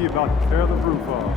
MP about to tear the roof off.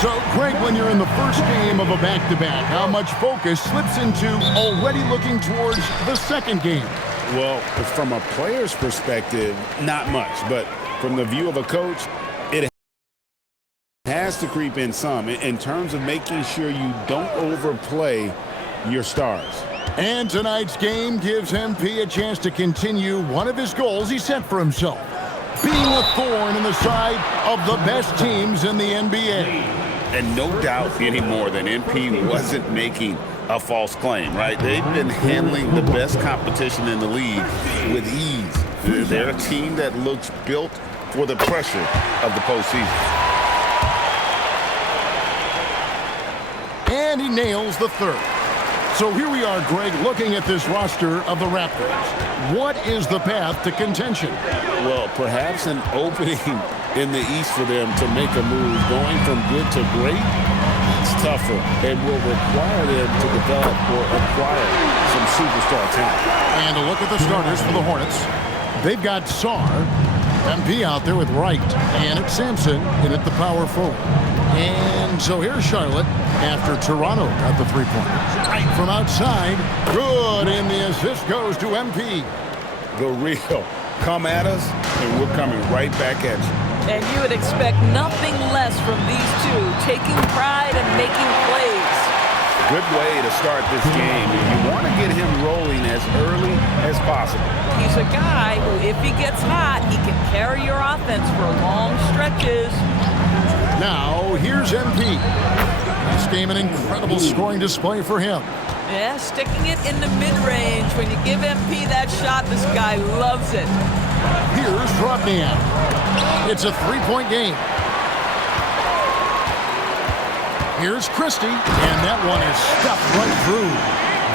So, Greg, when you're in the first game of a back-to-back, how much focus slips into already looking towards the second game? Well, from a player's perspective, not much. But from the view of a coach, it has to creep in some in terms of making sure you don't overplay your stars. And tonight's game gives MP a chance to continue one of his goals he set for himself, being a thorn in the side of the best teams in the NBA. And no doubt anymore that MP wasn't making a false claim, right? They've been handling the best competition in the league with ease. They're a team that looks built for the pressure of the postseason. And he nails the third. So here we are, Greg, looking at this roster of the Raptors. What is the path to contention? Well, perhaps an opening in the East for them to make a move. Going from good to great, it's tougher and will require them to develop or acquire some superstar talent. And a look at the starters for the Hornets. They've got Sarr, MP out there with Wright, and it's Sampson in at the power forward. And so here's Charlotte after Toronto got the three-pointer. Right from outside, good, and the assist goes to MP. The real. Come at us, and we're coming right back at you. And you would expect nothing less from these two, taking pride and making plays. Good way to start this game. You want to get him rolling as early as possible. He's a guy who, if he gets hot, he can carry your offense for long stretches. Now, here's MP. This game an incredible scoring display for him. Yeah, sticking it in the mid-range. When you give MP that shot, this guy loves it. Here's Dropniak. It's a three-point game. Here's Christie, and that one is stuffed right through.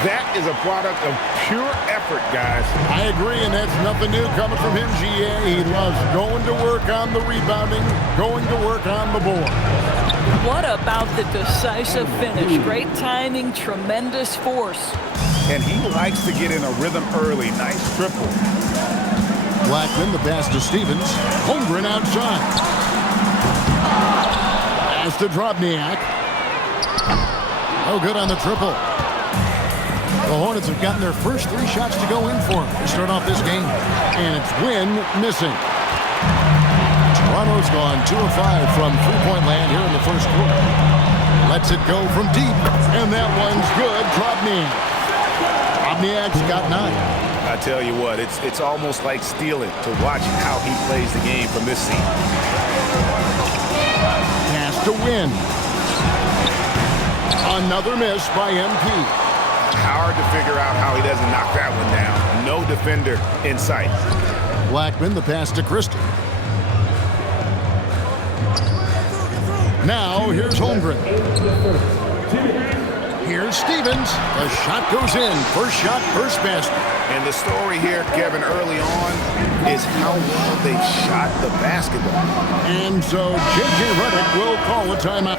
That is a product of pure effort, guys. I agree, and that's nothing new coming from him, GA. He loves going to work on the rebounding, going to work on the board. What about the decisive finish? Great timing, tremendous force. And he likes to get in a rhythm early. Nice triple. Blackman, the pass to Stevens. Holmgren outside. Pass to Dropniak. Oh, good on the triple. The Hornets have gotten their first three shots to go in for them to start off this game. And it's Wynn missing. Toronto's gone 2 of 5 from three-point land here in the first quarter. Lets it go from deep, and that one's good. Dropniak. Dropniak's got 9. I tell you what, it's almost like stealing to watch how he plays the game from this seat. Pass to Wynn. Another miss by MP. Hard to figure out how he doesn't knock that one down. No defender in sight. Blackman, the pass to Christie. Now, here's Holmgren. Here's Stevens. The shot goes in. First shot, first basket. And the story here, Kevin, early on is how well they shot the basketball. And so J.J. Redick will call a timeout.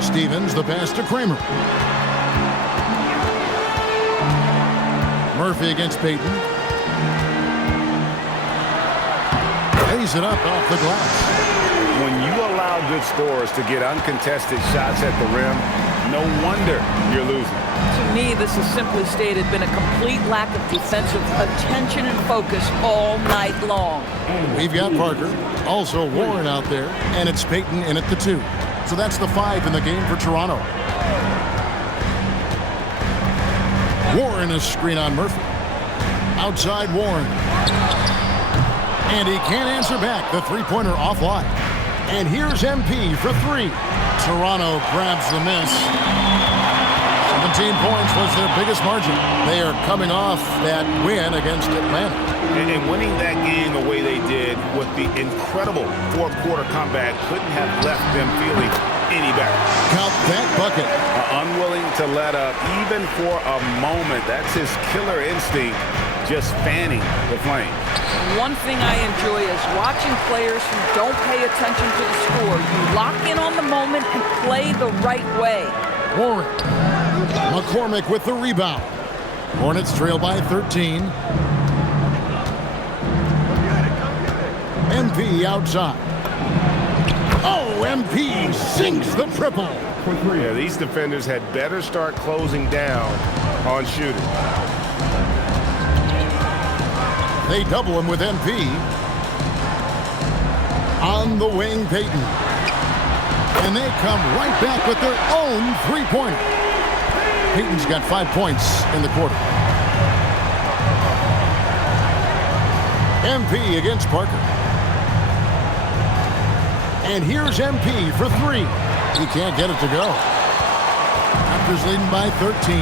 Stevens, the pass to Kramer. Murphy against Payton. Lays it up off the glass. When you allow good scorers to get uncontested shots at the rim, no wonder you're losing. To me, this has simply stated been a complete lack of defensive attention and focus all night long. We've got Parker, also Warren out there, and it's Payton in at the 2. So that's the 5 in the game for Toronto. Warren a screen on Murphy. Outside Warren. And he can't answer back. The three-pointer offline. And here's MP for 3. Toronto grabs the miss. 17 points was their biggest margin. They are coming off that win against Atlanta. And winning that game the way they did with the incredible fourth-quarter comeback couldn't have left them feeling any better. Count that bucket. Unwilling to let up even for a moment. That's his killer instinct, just fanning the flame. One thing I enjoy is watching players who don't pay attention to the score. You lock in on the moment and play the right way. Warren. McCormick with the rebound. Hornets trail by 13. MP outside. Oh, MP sinks the triple. Yeah, these defenders had better start closing down on shooting. They double him with MP. On the wing, Payton. And they come right back with their own three-pointer. Payton's got 5 points in the quarter. MP against Parker. And here's MP for three. He can't get it to go. Raptors leading by 13.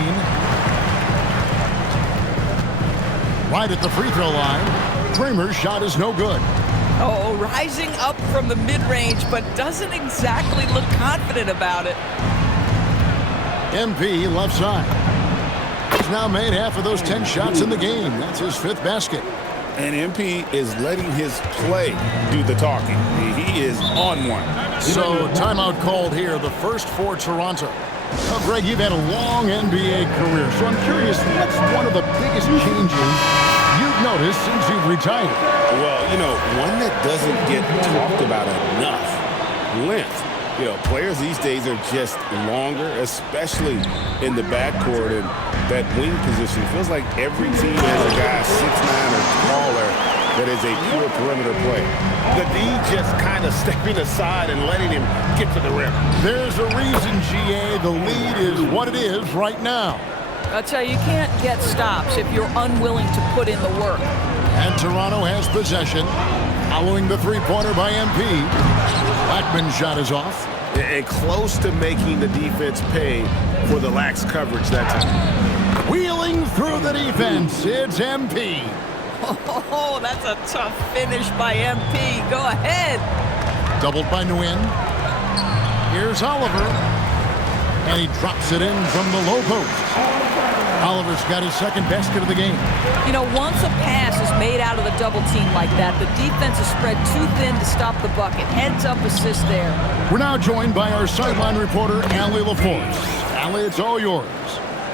Right at the free throw line. Kramer's shot is no good. Oh, rising up from the mid-range, but doesn't exactly look confident about it. MP left side. He's now made half of those 10 shots in the game. That's his 5th basket. And MP is letting his play do the talking. He is on one. So timeout called here, the first for Toronto. Well, Greg, you've had a long NBA career, so I'm curious, what's one of the biggest changes you've noticed since you've retired? Well, you know, one that doesn't get talked about enough, length. You know, players these days are just longer, especially in the backcourt, and that wing position. Feels like every team has a guy 6'9" or taller that is a pure perimeter player. The D just kind of stepping aside and letting him get to the rim. There's a reason, GA, the lead is what it is right now. I tell you, you can't get stops if you're unwilling to put in the work. And Toronto has possession, following the three-pointer by MP. Blackman's shot is off. And close to making the defense pay for the lax coverage that time. Wheeling through the defense, it's MP. Oh, that's a tough finish by MP. Go ahead. Doubled by Nguyen. Here's Oliver. And he drops it in from the low post. Oliver's got his 2nd basket of the game. You know, once a pass is made out of the double team like that, the defense is spread too thin to stop the bucket. Heads up assist there. We're now joined by our sideline reporter, Allie LaForce. Allie, it's all yours.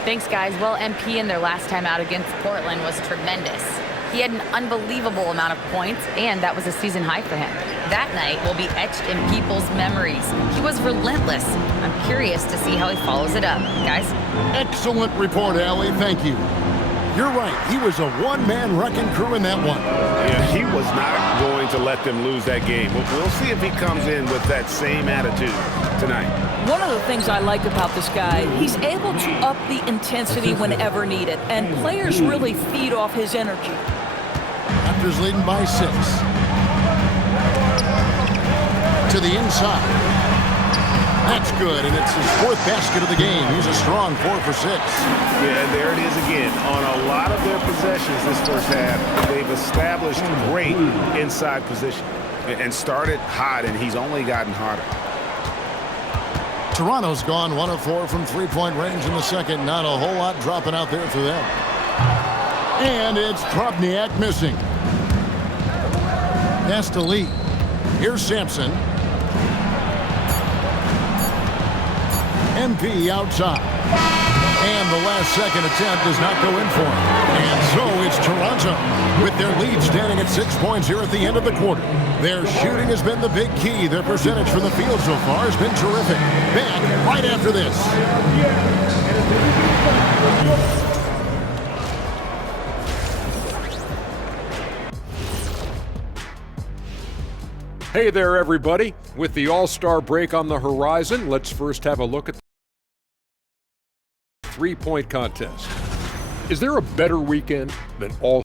Thanks, guys. Well, MP in their last time out against Portland was tremendous. He had an unbelievable amount of points, and that was a season high for him. That night will be etched in people's memories. He was relentless. I'm curious to see how he follows it up. Guys? Excellent report, Allie. Thank you. You're right. He was a one-man wrecking crew in that one. Yeah, he was not going to let them lose that game. We'll see if he comes in with that same attitude tonight. One of the things I like about this guy, he's able to up the intensity whenever needed, and players really feed off his energy. Raptors leading by 6. To the inside. That's good, and it's his 4th basket of the game. He's a strong 4 for 6. Yeah, and there it is again. On a lot of their possessions this first half, they've established great inside position and started hot, and he's only gotten hotter. Toronto's gone 1 of 4 from three-point range in the second. Not a whole lot dropping out there for them. And it's Trubniak missing. That's the lead. Here's Sampson. MP outside. And the last second attempt does not go in for him. And so it's Toronto with their lead standing at 6 points here at the end of the quarter. Their shooting has been the big key. Their percentage from the field so far has been terrific. Back right after this. Hey there, everybody. With the All-Star break on the horizon, let's first have a look at the three-point contest. Is there a better weekend than all